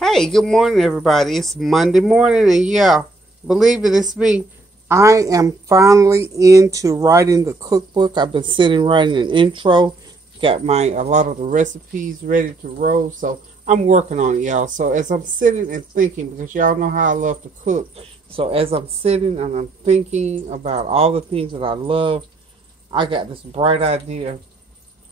Hey, good morning, everybody. It's Monday morning, and yeah, believe it, it's me. I am finally into writing the cookbook. I've been sitting writing an intro. Got a lot of the recipes ready to roll, so I'm working on it, y'all. So as I'm sitting and thinking, because y'all know how I love to cook, so as I'm sitting and I'm thinking about all the things that I love, I got this bright idea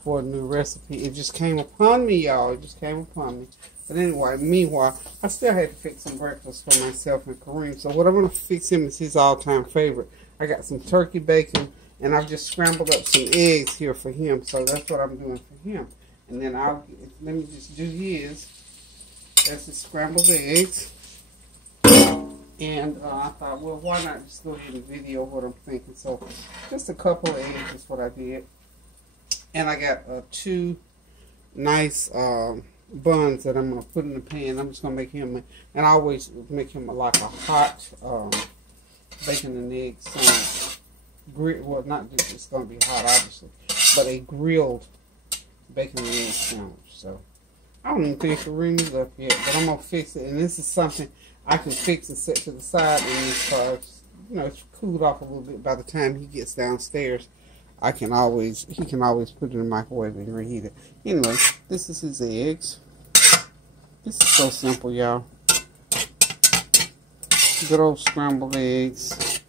for a new recipe. It just came upon me, y'all. It just came upon me. But anyway, meanwhile, I still had to fix some breakfast for myself and Kareem. So what I'm going to fix him is his all-time favorite. I got some turkey bacon, and I've just scrambled up some eggs here for him. So that's what I'm doing for him. And then let me just do his. That's the scrambled eggs. And I thought, well, why not just go ahead and video what I'm thinking. So just a couple of eggs is what I did. And I got two nice buns that I'm going to put in the pan. I'm just going to make him, and I always make him like a hot bacon and egg sandwich. Well, not just it's going to be hot, obviously, but a grilled bacon and egg sandwich. So I don't even think Kareem is up yet, but I'm going to fix it. And this is something I can fix and set to the side in this car. You know, it's cooled off a little bit by the time he gets downstairs. He can always put it in the microwave and reheat it. Anyway, this is his eggs. This is so simple, y'all. Good old scrambled eggs.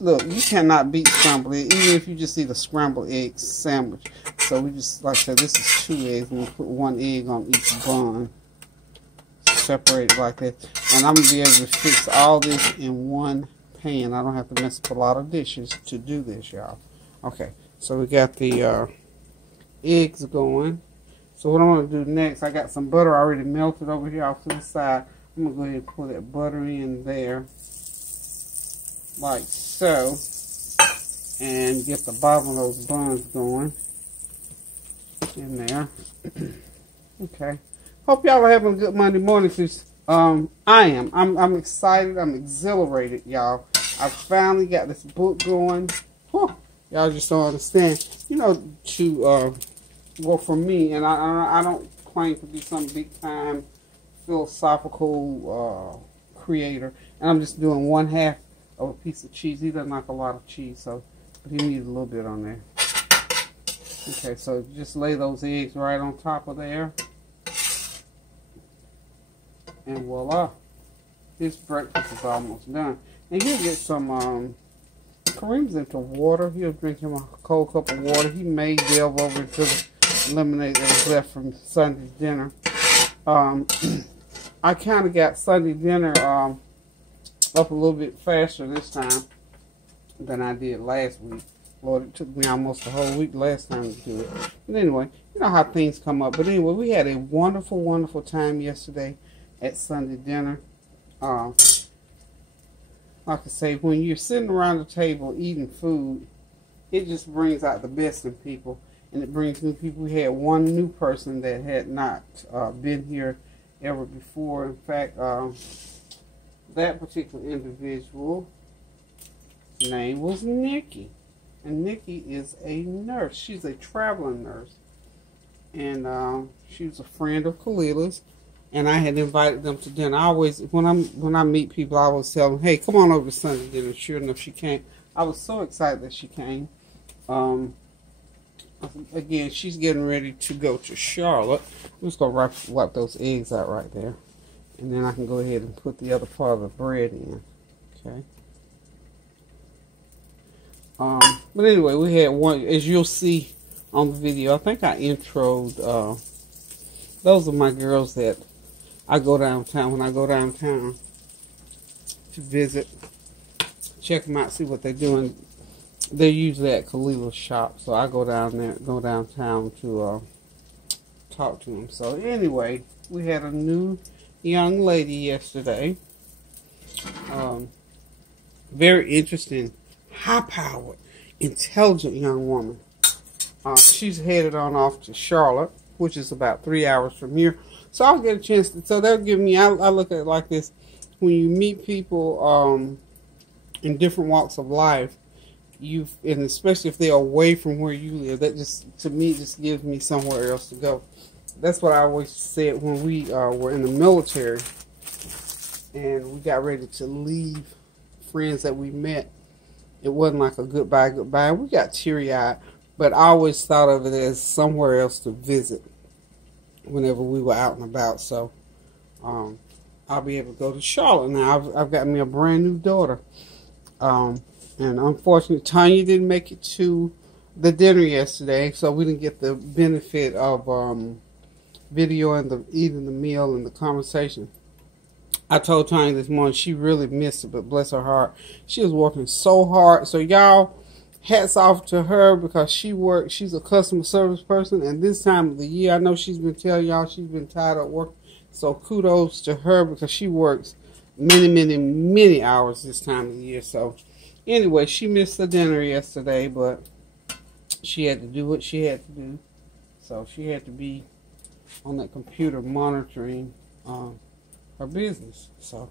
Look, you cannot beat scrambled eggs, even if you just eat a scrambled egg sandwich. So we just, like I said, this is 2 eggs, and we put 1 egg on each bun. Separate it like that. And I'm going to be able to fix all this in one pan. I don't have to mess up a lot of dishes to do this, y'all. Okay. So we got the eggs going. So what I'm going to do next, I got some butter already melted over here off to the side. I'm going to go ahead and pour that butter in there, like so, and get the bottom of those buns going in there. Okay. Hope y'all are having a good Monday morning, because I am. I'm excited. I'm exhilarated, y'all. I finally got this book going. Whew. Y'all just don't understand. You know, well, for me, and I don't claim to be some big-time philosophical creator, and I'm just doing 1/2 of a piece of cheese. He doesn't like a lot of cheese, so but he needs a little bit on there. Okay, so just lay those eggs right on top of there. And voila. His breakfast is almost done. And he'll get some... Kareem's into water. He'll drink him a cold cup of water. He may delve over into the lemonade that was left from Sunday's dinner. I kind of got Sunday dinner up a little bit faster this time than I did last week. Lord, it took me almost a whole week last time to do it. But anyway, you know how things come up. But anyway, we had a wonderful, wonderful time yesterday at Sunday dinner. Like I say, when you're sitting around the table eating food, it just brings out the best in people. And it brings new people. We had one new person that had not been here ever before. In fact, that particular individual name was Nikki. And Nikki is a nurse. She's a traveling nurse. And she was a friend of Khalila's. And I had invited them to dinner. I always, when I meet people, I always tell them, hey, come on over to Sunday dinner. Sure enough, she came. I was so excited that she came. Again, she's getting ready to go to Charlotte. I'm just going to wipe those eggs out right there. And then I can go ahead and put the other part of the bread in. Okay. But anyway, we had one, as you'll see on the video, I think I introed, those are my girls that I go downtown. When I go downtown to visit, check them out, see what they're doing. They're usually at Khalila's shop, so I go downtown to talk to them. So anyway, we had a new young lady yesterday. Very interesting, high-powered, intelligent young woman. She's headed on off to Charlotte, which is about 3 hours from here. So I'll get a chance to, so they'll give me, I look at it like this, when you meet people in different walks of life, and especially if they're away from where you live, that just, to me, just gives me somewhere else to go. that's what I always said when we were in the military and we got ready to leave. Friends that we met, it wasn't like a goodbye. We got teary-eyed, but I always thought of it as somewhere else to visit whenever we were out and about. So I'll be able to go to Charlotte now. I've got me a brand new daughter, and unfortunately Tanya didn't make it to the dinner yesterday, so we didn't get the benefit of videoing eating the meal and the conversation. I told Tanya this morning she really missed it, but bless her heart, she was working so hard. So y'all, hats off to her because she worked. She's a customer service person, and this time of the year, I know she's been telling y'all she's been tired of work. So kudos to her because she works many hours this time of the year. So anyway, she missed the dinner yesterday, but she had to do what she had to do. So she had to be on that computer monitoring her business. So,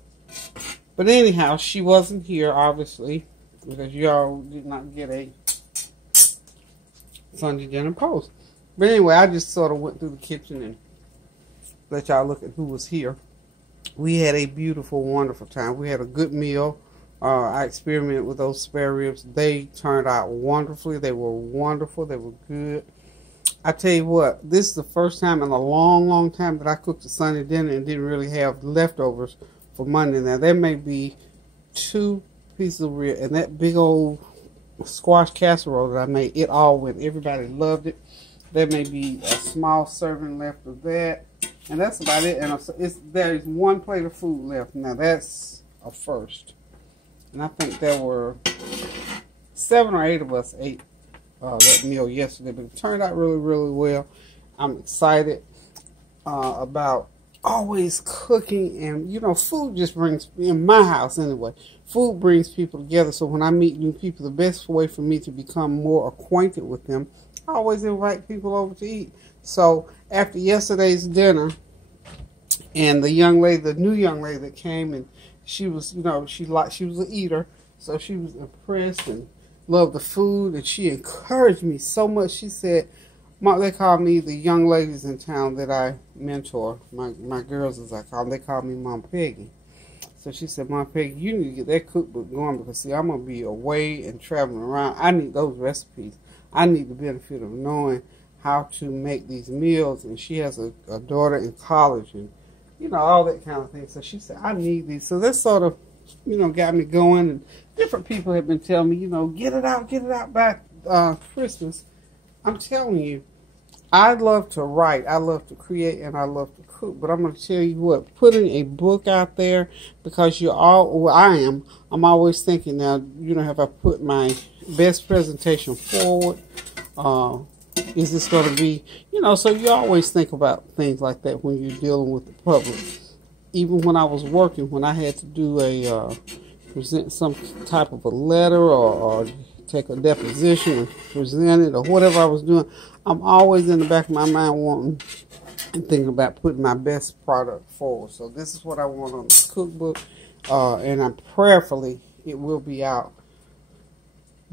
but anyhow, she wasn't here obviously because y'all did not get a Sunday dinner post. But anyway, I just sort of went through the kitchen and let y'all look at who was here. We had a beautiful, wonderful time. We had a good meal. I experimented with those spare ribs. They turned out wonderfully. They were wonderful. They were good. I tell you what, this is the first time in a long time that I cooked a Sunday dinner and didn't really have leftovers for Monday. Now, there may be 2 pieces of rib and that big old squash casserole that I made. It all went. Everybody loved it. There may be a small serving left of that. And that's about it. And there's 1 plate of food left. Now, that's a first. And I think there were 7 or 8 of us ate that meal yesterday, but it turned out really well. I'm excited about always cooking, and you know, food just brings, in my house anyway, food brings people together. So when I meet new people, the best way for me to become more acquainted with them, I always invite people over to eat. So after yesterday's dinner, and the new young lady that came, and she was, you know, she was an eater, so she was impressed and loved the food, and she encouraged me so much. She said, Mark, they call me the young ladies in town that I mentor, my girls as I call them, they call me Mom Peggy. So she said, Mom Peggy, you need to get that cookbook going because see, I'm going to be away and traveling around. I need those recipes. I need the benefit of knowing how to make these meals, and she has a daughter in college and, you know, all that kind of thing. So she said, I need these. So that sort of, you know, got me going, and different people have been telling me, you know, get it out by Christmas. I'm telling you, I love to write, I love to create, and I love to cook. But I'm going to tell you what, putting a book out there, because I'm always thinking now, you know, have I put my best presentation forward? Is this going to be, you know, so you always think about things like that when you're dealing with the public. Even when I was working, when I had to do present some type of a letter or take a deposition and present it or whatever I was doing, I'm always in the back of my mind wanting and thinking about putting my best product forward. So this is what I want on the cookbook, and I'm prayerfully it will be out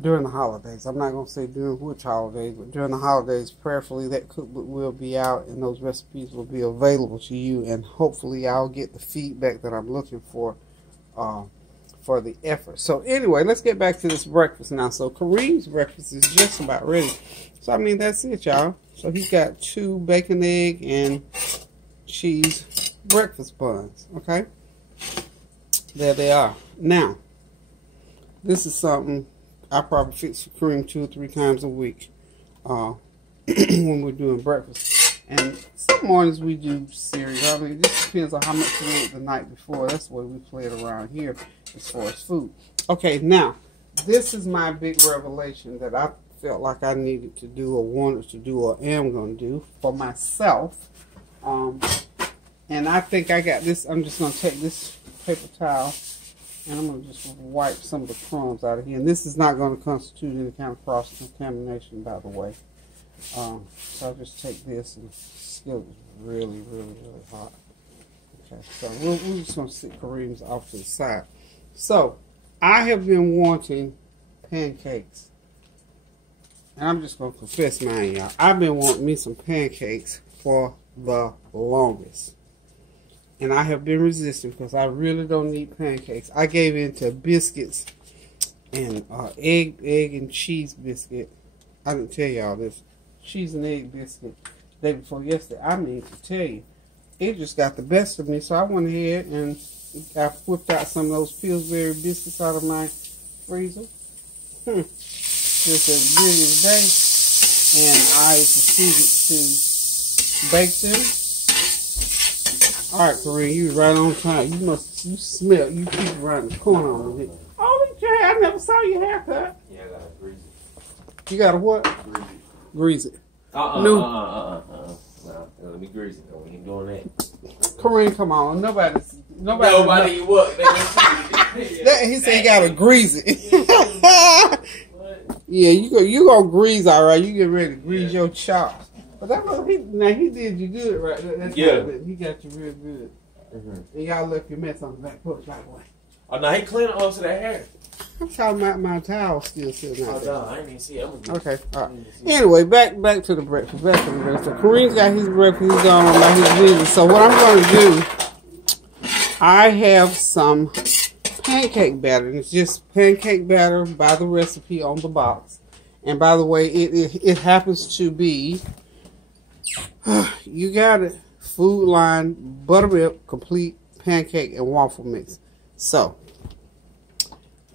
during the holidays. I'm not going to say during which holidays, but during the holidays, prayerfully that cookbook will be out and those recipes will be available to you, and hopefully I'll get the feedback that I'm looking for the effort. So anyway, let's get back to this breakfast now. So Kareem's breakfast is just about ready. So I mean, that's it, y'all. So he's got 2 bacon, egg, and cheese breakfast buns. Okay, there they are. Now, this is something I probably fix for Kareem 2 or 3 times a week when we're doing breakfast. And some mornings we do cereal. I mean, it just depends on how much we ate the night before. That's the way we play it around here as far as food. Okay, now, this is my big revelation that I felt like I needed to do or wanted to do or am going to do for myself. And I think I got this. I'm just going to take this paper towel and I'm going to just wipe some of the crumbs out of here. And this is not going to constitute any kind of cross-contamination, by the way. So I'll just take this, and still really hot. Okay, so we're just going to sit Kareem's off to the side. So, I have been wanting pancakes. And I'm just going to confess mine, y'all. I've been wanting me some pancakes for the longest. And I have been resisting because I really don't need pancakes. I gave in to biscuits and egg and cheese biscuit. I didn't tell y'all this. Cheese and egg biscuit the day before yesterday. I mean to tell you, it just got the best of me. So I went ahead and I whipped out some of those Pillsbury biscuits out of my freezer. Just as good as day. And I proceeded to bake them. All right, Corinne, you was right on time. You smell. You keep around the corner on it. Oh, okay. I never saw your haircut. Yeah, I gotta grease it. You gotta what? Grease it. No, let me grease it. We ain't doing that. Corinne, come on. Nobody what? He said you gotta grease it. Yeah, you gonna grease, all right. You get ready to grease your chops. But that was he did you good, right? That's he got you real good. And y'all left your mess on the back porch, by the way. Oh no, he cleaned most of that hair. I'm talking about my towel still sitting out there. Oh no, I didn't even see it. Okay, all right. Anyway, back to the breakfast. So Kareem's got his breakfast. He's gone about his business. So what I'm going to do, I have some pancake batter. And it's just pancake batter by the recipe on the box. And by the way, it happens to be, you got it, Food Line Buttermilk Complete Pancake and Waffle Mix. So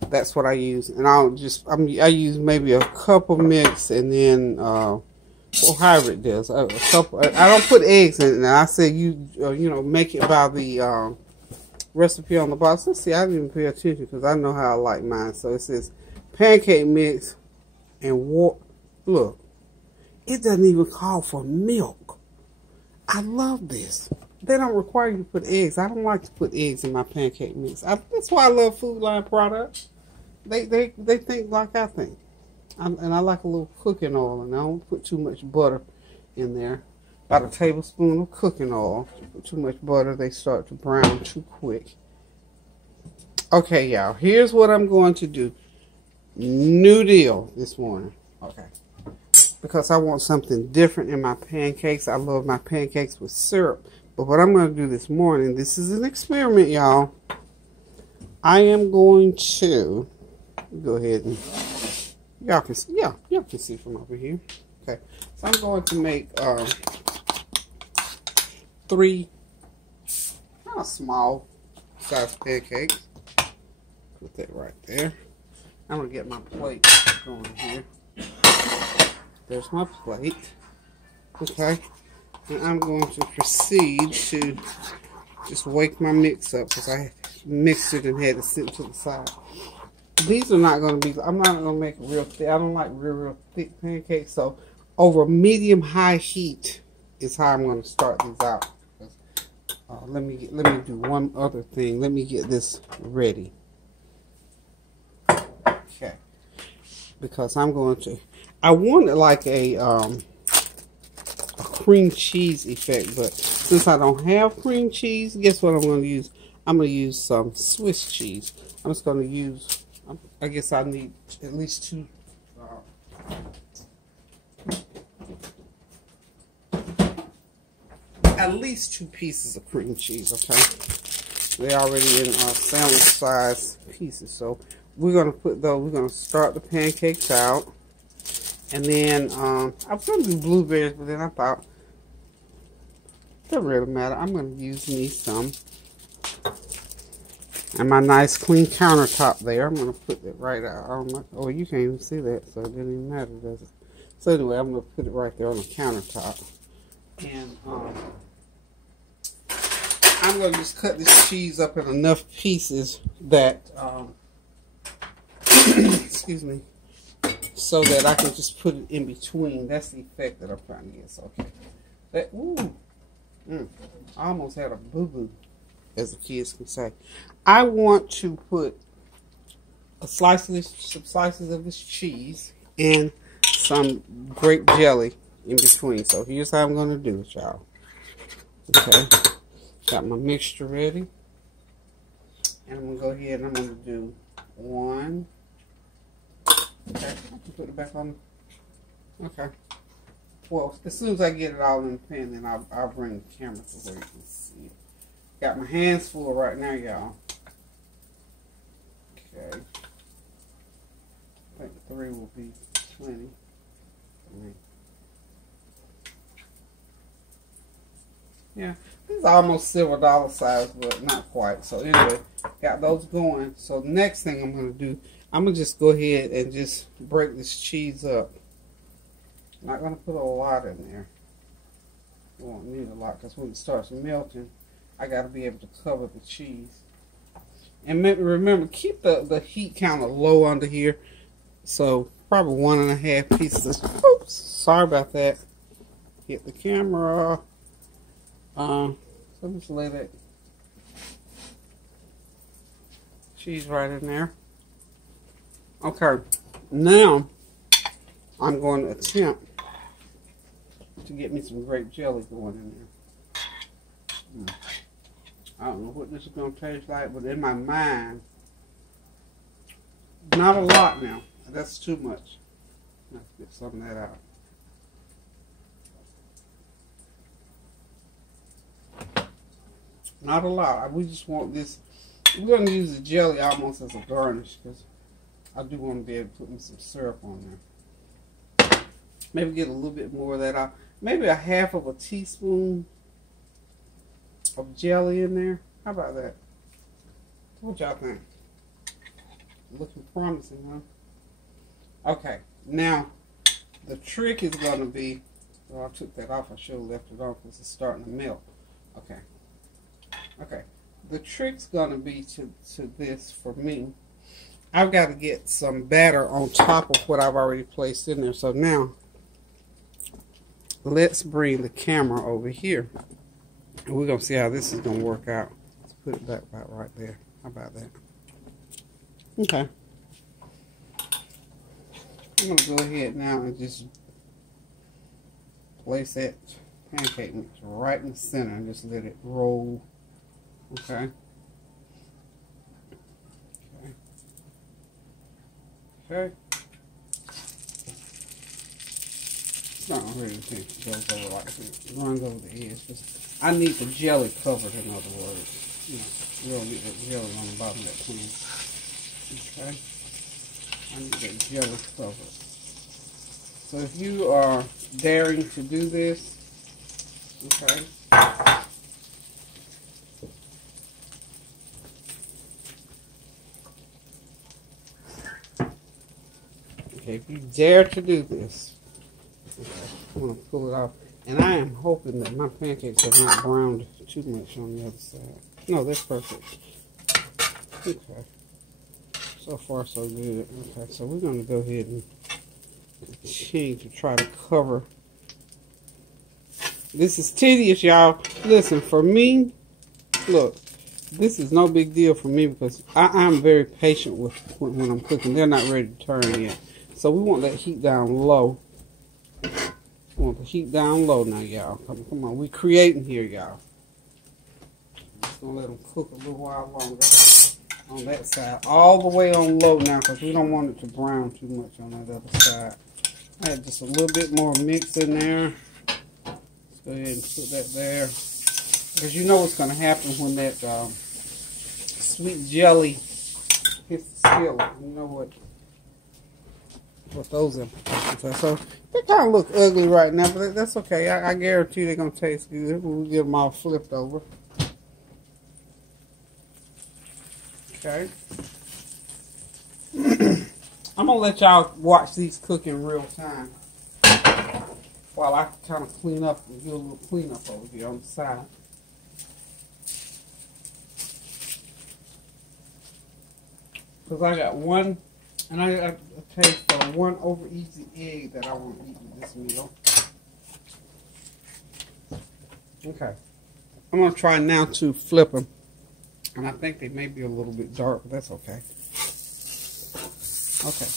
that's what I use, and I use maybe a cup of mix, and then or however it does, a couple. I don't put eggs in it. Now I said you make it by the recipe on the box. Let's see, I didn't even pay attention because I know how I like mine. So it says pancake mix and water. Look, it doesn't even call for milk. I love this. They don't require you to put eggs. I don't like to put eggs in my pancake mix. That's why I love Food Line products. They think like I think. And I like a little cooking oil, and I don't put too much butter in there. About a tablespoon of cooking oil. Put too much butter, they start to brown too quick. Okay, y'all. Here's what I'm going to do. New deal this morning. Okay. Because I want something different in my pancakes. I love my pancakes with syrup. But what I'm going to do this morning, this is an experiment, y'all. I am going to go ahead and y'all can see from over here. Okay, so I'm going to make 3 kind of small size pancakes. Put that right there. I'm gonna get my plate going here. There's my plate. Okay, and I'm going to proceed to just wake my mix up because I mixed it and had to sit to the side. These are not going to be, I'm not going to make it real thick. I don't like real thick pancakes. So over medium-high heat is how I'm going to start these out. Let me do one other thing. Let me get this ready. Okay. Because I'm going to, I want it like a cream cheese effect, but since I don't have cream cheese, guess what I'm going to use? I'm going to use some Swiss cheese. I'm just going to use, I guess I need at least 2. At least 2 pieces of cream cheese, okay? They're already in sandwich size pieces. So we're going to put those, we're going to start the pancakes out. And then I was going to do blueberries, but then I thought, it doesn't really matter. I'm going to use me some. And my nice clean countertop there, I'm going to put that right out. Oh, you can't even see that, so it didn't even matter, does it? So anyway, I'm going to put it right there on the countertop. And I'm going to just cut this cheese up in enough pieces that, excuse me, so that I can just put it in between. That's the effect that I'm trying to get. So, okay. That, I almost had a boo-boo, as the kids can say. I want to put some slices of this cheese and some grape jelly in between. So here's how I'm going to do it, y'all. Okay. Got my mixture ready. And I'm going to go ahead and I'm going to do 1. Okay. I can put it back on. Okay. Well, as soon as I get it all in the pan, then I'll bring the camera to where you can see it. Got my hands full right now, y'all. Okay. I think 3 will be plenty for me. Yeah, this is almost silver dollar size, but not quite. So anyway, got those going. So the next thing I'm going to do, I'm going to just go ahead and just break this cheese up. I'm not going to put a lot in there. I won't need a lot because when it starts melting, I got to be able to cover the cheese. And remember, keep the heat kind of low under here. So probably 1.5 pieces. Oops, sorry about that. Hit the camera. So just lay that cheese right in there. Okay, now I'm going to attempt to get me some grape jelly going in there. I don't know what this is going to taste like, but in my mind, not a lot now. That's too much. Let's get some of that out. Not a lot. We just want this. We're going to use the jelly almost as a garnish because I do want to be able to put me some syrup on there. Maybe get a little bit more of that out. Maybe 1/2 teaspoon of jelly in there. How about that? What y'all think? Looking promising, huh? Okay. Now, the trick is going to be, well, I took that off. I should have left it on because it's starting to melt. Okay. Okay. The trick's going to be to this for me. I've got to get some batter on top of what I've already placed in there. So now, let's bring the camera over here. And we're going to see how this is going to work out. Let's put it back about right there. How about that? Okay. I'm going to go ahead now and just place that pancake mix right in the center and just let it roll. Okay. Okay. Okay. It's not really it goes over like it runs over the edge. I need the jelly covered, in other words. You know, we don't need that jelly on the bottom of that pan. Okay. I need that jelly covered. So if you are daring to do this, okay. Okay, if you dare to do this, okay, I'm going to pull it off. And I am hoping that my pancakes have not browned too much on the other side. No, that's perfect. Okay. So far, so good. Okay, so we're going to go ahead and continue to try to cover. This is tedious, y'all. Listen, for me, look, this is no big deal for me because I'm very patient with when I'm cooking. They're not ready to turn yet. So we want that heat down low. We want the heat down low now, y'all. Come on. We're creating here, y'all. I'm just going to let them cook a little while longer on that side. All the way on low now because we don't want it to brown too much on that other side. Add just a little bit more mix in there. Let's go ahead and put that there. Because you know what's going to happen when that sweet jelly hits the skillet. You know what those implications are. So they kind of look ugly right now, but that's okay. I guarantee they're going to taste good when we get them all flipped over. Okay. I'm going to let y'all watch these cook in real time while I kind of clean up and do a little cleanup over here on the side. Because I got one, and I taste one over easy egg that I want to eat with this meal. Okay. I'm going to try now to flip them. And I think they may be a little bit dark, but that's okay. Okay.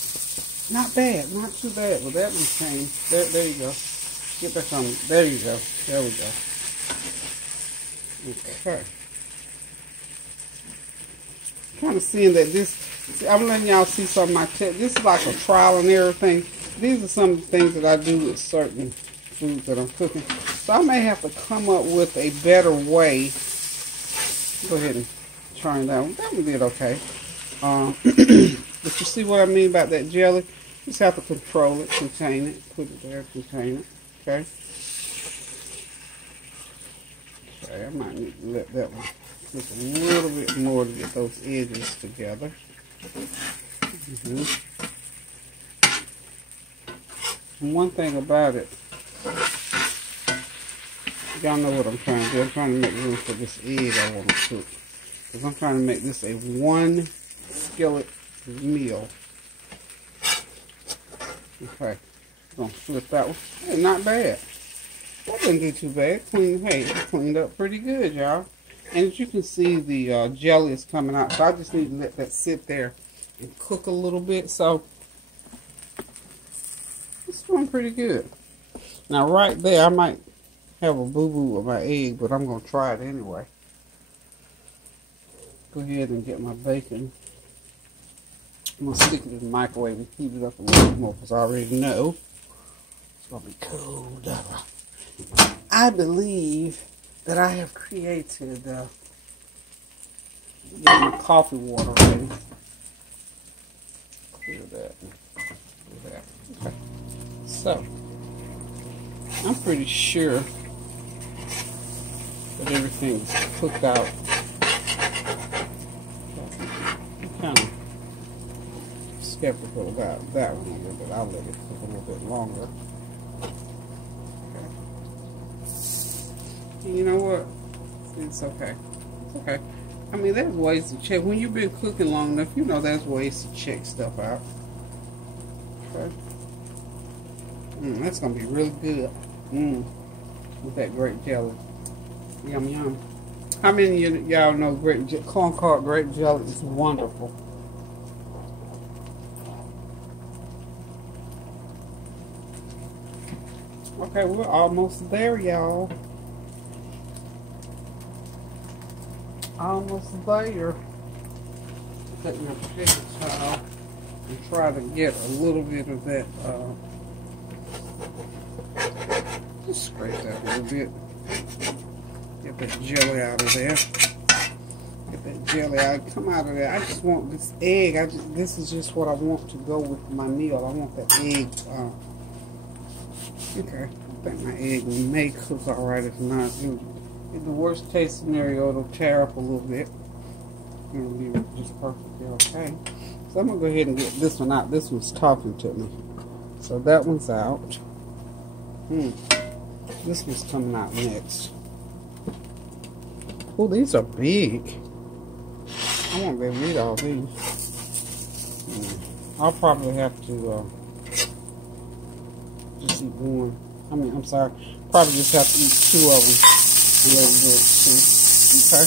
Not bad. Not too bad. Well, that one changed. There you go. Get back on. There you go. There we go. Okay. Kind of seeing that this, see, I'm letting y'all see some of my tips. This is like a trial and error thing. These are some of the things that I do with certain foods that I'm cooking. So I may have to come up with a better way. Go ahead and try that one. That one did okay. But you see what I mean about that jelly? You just have to control it, contain it, put it there, contain it. Okay? Okay, I might need to let that one cook a little bit more to get those edges together. And one thing about it, y'all know what I'm trying to do. I'm trying to make room for this egg I want to cook. Because I'm trying to make this a one skillet meal. Okay, I'm going to flip that one. Hey, not bad. That didn't do too bad. Hey, it cleaned up pretty good, y'all. And as you can see, the jelly is coming out. So I just need to let that sit there and cook a little bit. So it's doing pretty good. Now right there, I might have a boo-boo with my egg, but I'm going to try it anyway. Go ahead and get my bacon. I'm going to stick it in the microwave and heat it up a little bit more because I already know it's going to be cold. I believe that I have created getting my coffee water ready. Clear that. Clear that. Okay. So, I'm pretty sure that everything is cooked out. I'm kind of skeptical about that one a little bit. I'll let it cook a little bit longer. Okay. You know what? It's okay. It's okay. I mean, there's ways to check. When you've been cooking long enough, you know there's ways to check stuff out. Okay. That's going to be really good. With that grape jelly. Yum, yum. How many of y'all know corn-cob grape jelly is wonderful? Okay, we're almost there, y'all. Almost there. Take my paper towel and try to get a little bit of that, just scrape that a little bit. Get that jelly out of there. Get that jelly out. Come out of there. I just want this egg. This is just what I want to go with my meal. I want that egg. Okay. I think my egg may cook alright. If not, in the worst case scenario, it'll tear up a little bit. It'll be just perfectly okay. So I'm going to go ahead and get this one out. This one's talking to me. So that one's out. This one's coming out next. Oh, these are big. I won't be able to eat all these. I'll probably have to just eat one. I'm sorry. Probably just have to eat two of them and let it do it too. Okay.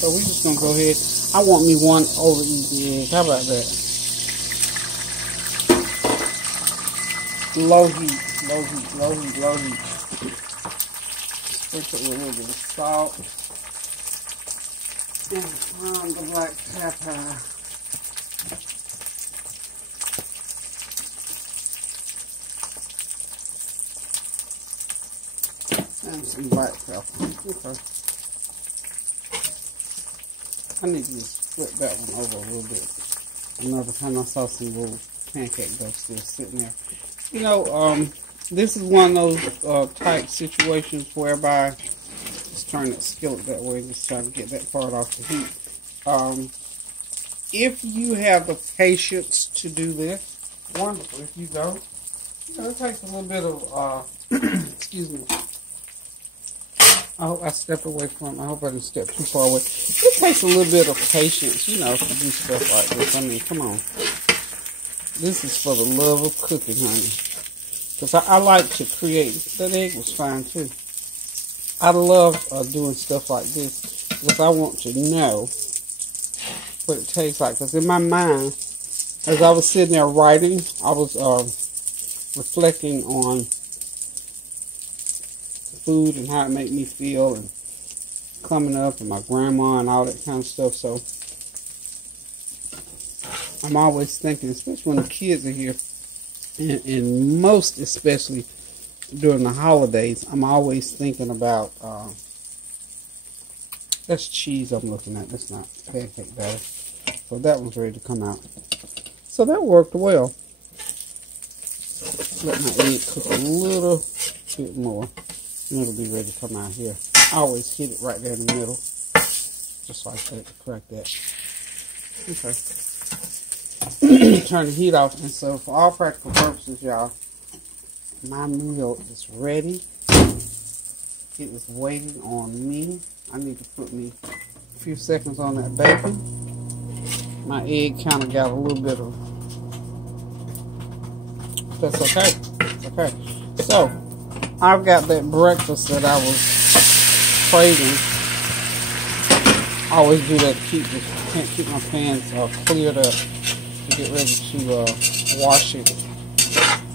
So we're just going to go ahead. I want me one over easy egg. How about that? Low heat. Low heat, low heat, low heat. Sprinkle it with a little bit of salt. And the black pepper. And some black pepper. Okay. I need to just flip that one over a little bit. Another time I saw some little pancake dough still sitting there. You know, this is one of those type situations whereby just turn that skillet that way, just trying to get that part off the heat. If you have the patience to do this, wonderful. If you don't, you know, it takes a little bit of, excuse me. I hope I stepped away from it. I hope I didn't step too far away. It takes a little bit of patience, you know, to do stuff like this. I mean, come on. This is for the love of cooking, honey. Because I like to create. That egg was fine, too. I love doing stuff like this. Because I want to know what it tastes like. Because in my mind, as I was sitting there writing, I was reflecting on food and how it made me feel. And coming up and my grandma and all that kind of stuff. So I'm always thinking, especially when the kids are here, and most especially during the holidays, I'm always thinking about, that's cheese I'm looking at. That's not pancake batter. So that one's ready to come out. So that worked well. Let my egg cook a little bit more, and it'll be ready to come out here. I always hit it right there in the middle, just like that, to crack that. Okay. Turn the heat off, and so for all practical purposes, y'all, my meal is ready. It is waiting on me. I need to put me a few seconds on that bacon. My egg kind of got a little bit of, that's okay. It's okay. So, I've got that breakfast that I was craving. I always do that to can't keep my pans cleared up to get ready to wash it.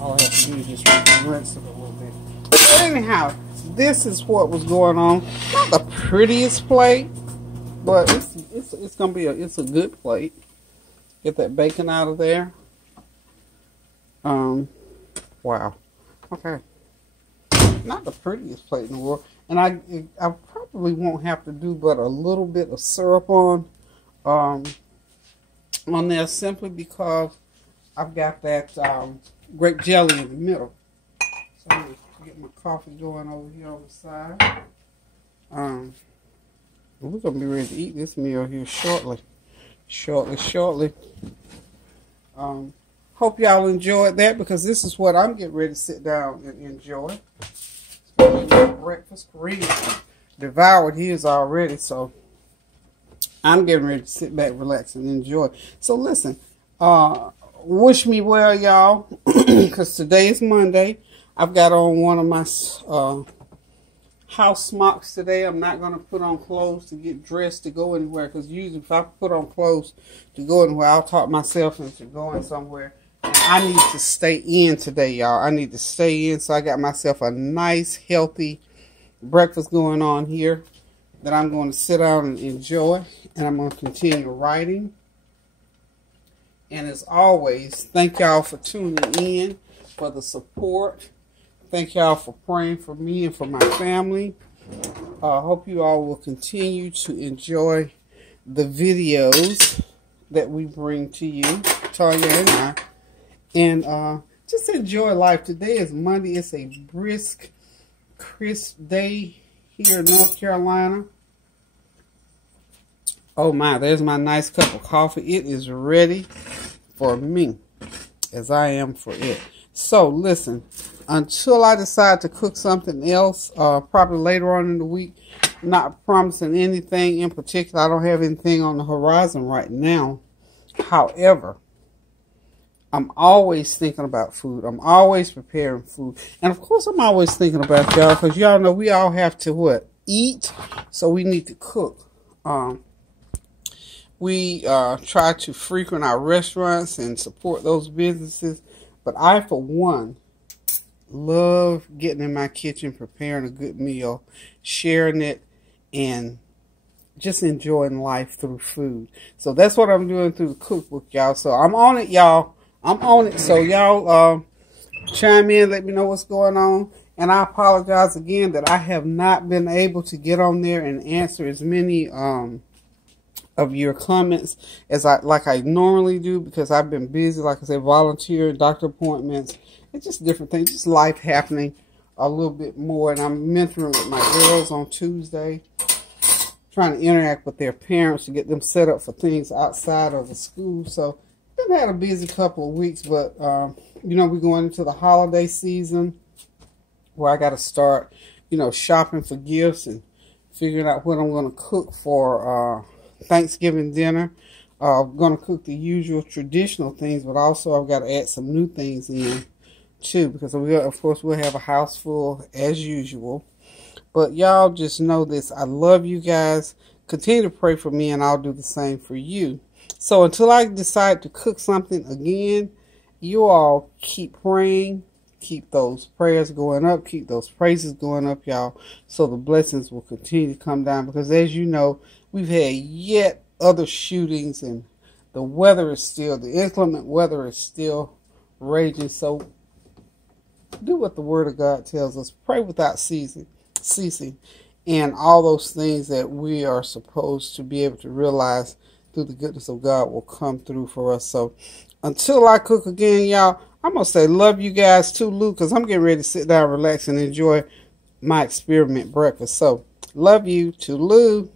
All I have to do is just rinse it a little bit. But anyhow, this is what was going on. Not the prettiest plate, but it's gonna be it's a good plate. Get that bacon out of there. Wow. Okay. Not the prettiest plate in the world, and I probably won't have to do but a little bit of syrup on there, simply because I've got that grape jelly in the middle. So I'm gonna get my coffee going over here on the side. We're gonna be ready to eat this meal here shortly. Shortly. Hope y'all enjoyed that, because this is what I'm getting ready to sit down and enjoy. It's gonna be my breakfast. Reed devoured his already, so I'm getting ready to sit back, relax, and enjoy. So listen, wish me well, y'all, because today is Monday. I've got on one of my house smocks today. I'm not going to put on clothes to get dressed to go anywhere, because usually if I put on clothes to go anywhere, I'll talk myself into going somewhere. And I need to stay in today, y'all. I need to stay in, so I got myself a nice, healthy breakfast going on here that I'm going to sit down and enjoy, and I'm going to continue writing. And as always, thank y'all for tuning in, for the support. Thank y'all for praying for me and for my family. I hope you all will continue to enjoy the videos that we bring to you, Tanya and I. And just enjoy life. Today is Monday. It's a brisk, crisp day here in North Carolina. Oh my, there's my nice cup of coffee. It is ready for me, as I am for it. So listen, until I decide to cook something else, probably later on in the week, not promising anything in particular. I don't have anything on the horizon right now. However, I'm always thinking about food. I'm always preparing food. And of course, I'm always thinking about y'all, because y'all know we all have to what? Eat. So we need to cook. We try to frequent our restaurants and support those businesses. But I, for one, love getting in my kitchen, preparing a good meal, sharing it, and just enjoying life through food. So that's what I'm doing through the cookbook, y'all. So I'm on it, y'all. I'm on it. So y'all chime in, let me know what's going on. And I apologize again that I have not been able to get on there and answer as many of your comments as I normally do, because I've been busy, like I said, volunteer, doctor appointments, and just different things, just life happening a little bit more. And I'm mentoring with my girls on Tuesday, trying to interact with their parents to get them set up for things outside of the school. So been had a busy couple of weeks, but you know, we're going into the holiday season where I got to start, you know, shopping for gifts and figuring out what I'm going to cook for Thanksgiving dinner. I'm going to cook the usual traditional things, but also I've got to add some new things in too, because of course we'll have a house full as usual. But y'all just know this. I love you guys. Continue to pray for me, and I'll do the same for you. So until I decide to cook something again, you all keep praying. Keep those prayers going up. Keep those praises going up, y'all, so the blessings will continue to come down. Because as you know, we've had yet other shootings, and the weather is still, the inclement weather is still raging. So Do what the Word of God tells us. Pray without ceasing. And all those things that we are supposed to be able to realize through the goodness of God will come through for us. So until I cook again, y'all, I'm going to say love you guys too, Lou, because I'm getting ready to sit down, relax, and enjoy my experiment breakfast. So love you to Lou.